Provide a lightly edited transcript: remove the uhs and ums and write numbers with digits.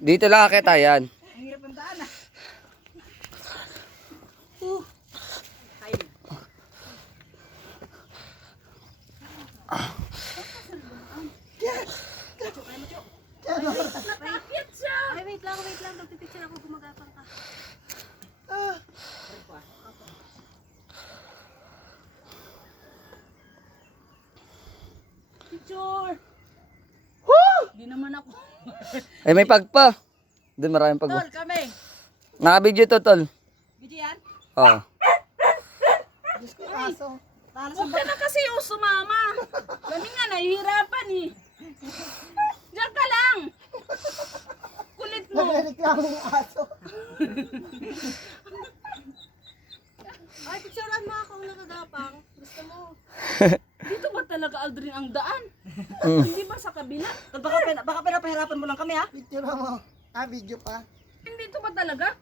Dito lang akita yan. Ang hirap ng daan ah. Nakakit siya! Ay, wait lang. Magpipicture ako, gumagapang ka. Picture! Hindi naman ako. Ay, may pagpa. Doon maraming pagpa. Tol, kami. Naka-video to, tol. Video yan? Oo. Diyos ko, aso. Para sa Huwag ka na kasi sumama. Kami nga, nahihirapan eh. Diyan ka lang. Kulit mo. nagreklamo ng aso. Ay, picturean mo ako nakagapang. Gusto mo. Dito ba talaga, Aldrin, ang daan? Hindi ba sa kabila? Tol, baka pinapahirapan mo lang kami ha? Picture mo. Video pa. Dito ba talaga?